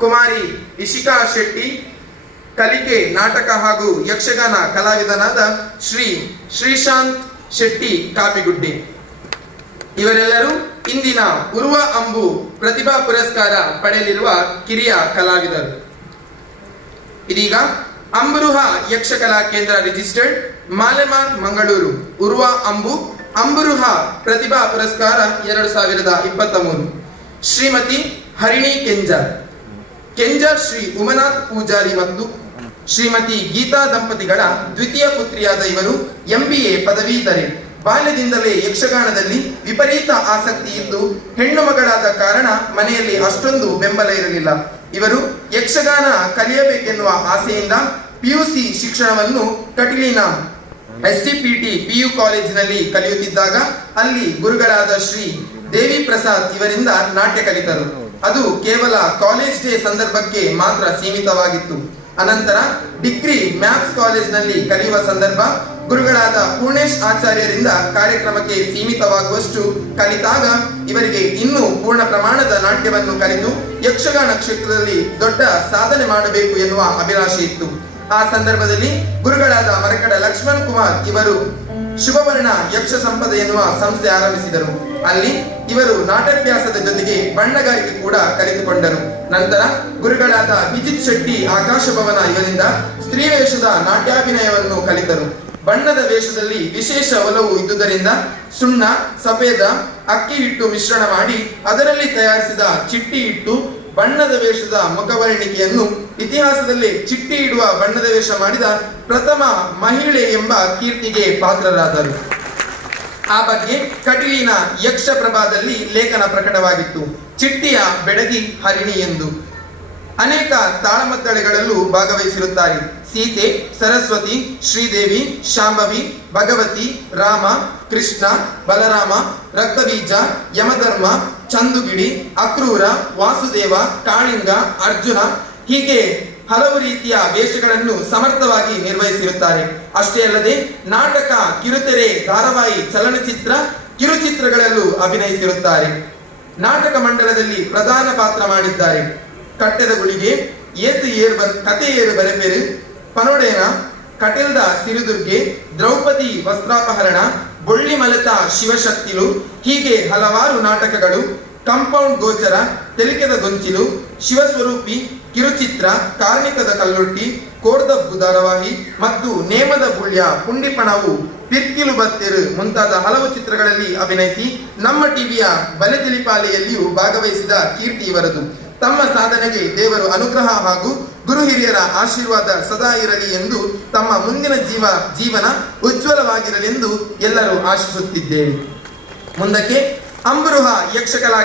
ಕುಮಾರಿ ಇಶಿಕಾ ಶೆಟ್ಟಿ, ಕಲಿಕೆ ನಾಟಕ ಹಾಗೂ ಯಕ್ಷಗಾನ ಕಲಾವಿದನಾದ ಶ್ರೀ ಶ್ರೀಶಾಂತ್ ಶೆಟ್ಟಿ ಕಾಪಿಗುಡ್ಡೆ. ಇವರೆಲ್ಲರೂ ಇಂದಿನ ಉರ್ವ ಅಂಬು ಪ್ರತಿಭಾ ಪುರಸ್ಕಾರ ಪಡೆಯಲಿರುವ ಕಿರಿಯ ಕಲಾವಿದರು. ಇದೀಗ ಅಂಬುರುಹ ಯಕ್ಷಕಲಾ ಕೇಂದ್ರ ರಿಜಿಸ್ಟರ್ಡ್ ಮಾಲೆಮಾರ್ ಮಂಗಳೂರು ಉರ್ವ ಅಂಬು ಅಂಬುರುಹ ಪ್ರತಿಭಾ ಪುರಸ್ಕಾರ 2023 ಶ್ರೀಮತಿ ಹರಿಣಿ ಕೆಂಜರ್ ಶ್ರೀ ಉಮನಾಥ್ ಪೂಜಾರಿ ಮತ್ತು ಶ್ರೀಮತಿ ಗೀತಾ ದಂಪತಿಗಳ ದ್ವಿತೀಯ ಪುತ್ರಿಯಾದ ಇವರು MBA ಪದವೀಧರೆ. ಬಾಲ್ಯದಿಂದಲೇ ಯಕ್ಷಗಾನದಲ್ಲಿ ವಿಪರೀತ ಆಸಕ್ತಿ ಇದ್ದು ಹೆಣ್ಣು ಮಗಳಾದ ಕಾರಣ ಮನೆಯಲ್ಲಿ ಅಷ್ಟೊಂದು ಬೆಂಬಲ ಇರಲಿಲ್ಲ. ಇವರು ಯಕ್ಷಗಾನ ಕಲಿಯಬೇಕೆನ್ನುವ ಆಸೆಯಿಂದ PUC ಶಿಕ್ಷಣವನ್ನು ಕಟೀಲಿನ STPT PU ಕಾಲೇಜಿನಲ್ಲಿ ಕಲಿಯುತ್ತಿದ್ದಾಗ ಅಲ್ಲಿ ಗುರುಗಳಾದ ಶ್ರೀ ದೇವಿ ಪ್ರಸಾದ್ ಇವರಿಂದ ನಾಟ್ಯ ಕಲಿತರು. ಅದು ಕೇವಲ ಕಾಲೇಜ್ ಡೇ ಸಂದರ್ಭಕ್ಕೆ ಮಾತ್ರ ಸೀಮಿತವಾಗಿತ್ತು. ಅನಂತರ ಡಿಗ್ರಿ ಮ್ಯಾಥ್ಸ್ ಕಾಲೇಜ್ನಲ್ಲಿ ಕಲಿಯುವ ಸಂದರ್ಭ ಗುರುಗಳಾದ ಪೂರ್ಣೇಶ್ ಆಚಾರ್ಯರಿಂದ ಕಾರ್ಯಕ್ರಮಕ್ಕೆ ಸೀಮಿತವಾಗುವಷ್ಟು ಕಲಿತಾಗ ಇವರಿಗೆ ಇನ್ನೂ ಪೂರ್ಣ ಪ್ರಮಾಣದ ನಾಟ್ಯವನ್ನು ಕಲಿತು ಯಕ್ಷಗಾನ ಕ್ಷೇತ್ರದಲ್ಲಿ ದೊಡ್ಡ ಸಾಧನೆ ಮಾಡಬೇಕು ಎನ್ನುವ ಅಭಿಲಾಷೆ ಇತ್ತು. ಆ ಸಂದರ್ಭದಲ್ಲಿ ಗುರುಗಳಾದ ಮರಕಡ ಲಕ್ಷ್ಮಣ್ ಕುಮಾರ್ ಇವರು ಶುಭವರ್ಣ ಯಕ್ಷ ಸಂಪದ ಎನ್ನುವ ಸಂಸ್ಥೆ ಆರಂಭಿಸಿದರು. ಅಲ್ಲಿ ಇವರು ನಾಟ್ಯಾಭ್ಯಾಸದ ಜೊತೆಗೆ ಬಣ್ಣಗಾರಿಕೆ ಕೂಡ ಕಲಿತುಕೊಂಡರು. ನಂತರ ಗುರುಗಳಾದ ವಿಜಿತ್ ಶೆಟ್ಟಿ ಆಕಾಶ ಭವನ ಇವರಿಂದ ಸ್ತ್ರೀ ವೇಷದ ನಾಟ್ಯಾಭಿನಯವನ್ನು ಕಲಿತರು. ಬಣ್ಣದ ವೇಷದಲ್ಲಿ ವಿಶೇಷ ಒಲವು ಇದ್ದುದರಿಂದ ಸುಣ್ಣ, ಸಫೇದ, ಅಕ್ಕಿ ಹಿಟ್ಟು ಮಿಶ್ರಣ ಮಾಡಿ ಅದರಲ್ಲಿ ತಯಾರಿಸಿದ ಚಿಟ್ಟಿ ಇಟ್ಟು ಬಣ್ಣದ ವೇಷದ ಮುಖವರ್ಣಿಕೆಯನ್ನು ಇತಿಹಾಸದಲ್ಲಿ ಚಿಟ್ಟಿ ಇಡುವ ಬಣ್ಣದ ವೇಷ ಮಾಡಿದ ಪ್ರಥಮ ಮಹಿಳೆ ಎಂಬ ಕೀರ್ತಿಗೆ ಪಾತ್ರರಾದರು. ಆ ಬಗ್ಗೆ ಕಟೀಲಿನ ಯಕ್ಷಪ್ರಭಾದಲ್ಲಿ ಲೇಖನ ಪ್ರಕಟವಾಗಿತ್ತು. ಚಿಟ್ಟಿಯ ಬೆಡಗಿ ಹರಿಣಿ ಎಂದು. ಅನೇಕ ತಾಳಮದ್ದಳೆಗಳಲ್ಲೂ ಭಾಗವಹಿಸಿರುತ್ತಾರೆ. ಸೀತೆ, ಸರಸ್ವತಿ, ಶ್ರೀದೇವಿ, ಶಾಂಭವಿ, ಭಗವತಿ, ರಾಮ, ಕೃಷ್ಣ, ಬಲರಾಮ, ರಕ್ತಬೀಜ, ಯಮಧರ್ಮ, ಚಂದುಗಿಡಿ, ಅಕ್ರೂರ, ವಾಸುದೇವ, ಕಾಳಿಂಗ, ಅರ್ಜುನ ಹೀಗೆ ಹಲವು ರೀತಿಯ ವೇಷಗಳನ್ನು ಸಮರ್ಥವಾಗಿ ನಿರ್ವಹಿಸಿರುತ್ತಾರೆ. ಅಷ್ಟೇ ಅಲ್ಲದೆ ನಾಟಕ, ಕಿರುತೆರೆ, ಧಾರಾವಾಹಿ, ಚಲನಚಿತ್ರ, ಕಿರುಚಿತ್ರಗಳಲ್ಲೂ ಅಭಿನಯಿಸಿರುತ್ತಾರೆ. ನಾಟಕ ಮಂಡಲದಲ್ಲಿ ಪ್ರಧಾನ ಪಾತ್ರ ಮಾಡಿದ್ದಾರೆ. ಕಟ್ಟೆದ ಗುಳಿಗೆ, ಕತೆ ಏರು ಬರೆಬೆರು, ಪನೊಡೇನ, ಕಟೆಲ್ದ ಸಿರಿದುರ್ಗೆ, ದ್ರೌಪದಿ ವಸ್ತ್ರಾಪಹರಣ, ಬೊಳ್ಳಿ ಮಲೆತ ಶಿವಶಕ್ತಿಲು ಹೀಗೆ ಹಲವಾರು ನಾಟಕಗಳು, ಕಂಪೌಂಡ್ ಗೋಚರ, ತೆಲಿಕೆದ ಗೊಂಚಿಲು, ಶಿವಸ್ವರೂಪಿ, ಕಿರುಚಿತ್ರ, ಕಾರ್ಣಿಕದ ಕಲ್ಲೊಟ್ಟಿ, ಕೋರ್ದಬ್ಬು ಧಾರಾವಾಹಿ ಮತ್ತು ನೇಮದ ಬುಳ್ಯ, ಪುಂಡಿಪಣವು, ಪಿರ್ಕಿಲು ಬತ್ತೆರು ಮುಂತಾದ ಹಲವು ಚಿತ್ರಗಳಲ್ಲಿ ಅಭಿನಯಿಸಿ ನಮ್ಮ ಟಿವಿಯ ಬಲೆತಿಲಿಪಾಲೆಯಲ್ಲಿಯೂ ಭಾಗವಹಿಸಿದ ಕೀರ್ತಿ ಇವರದು. ತಮ್ಮ ಸಾಧನೆಗೆ ದೇವರು ಅನುಗ್ರಹ ಹಾಗೂ ಗುರು ಹಿರಿಯರ ಆಶೀರ್ವಾದ ಸದಾ ಇರಲಿ ಎಂದು ತಮ್ಮ ಮುಂದಿನ ಜೀವನ ಉಜ್ವಲವಾಗಿರಲೆಂದು ಎಲ್ಲರೂ ಆಶಿಸುತ್ತಿದ್ದೇವೆ. ಮುಂದಕ್ಕೆ ಅಂಬುರುಹ ಯಕ್ಷಕಲಾ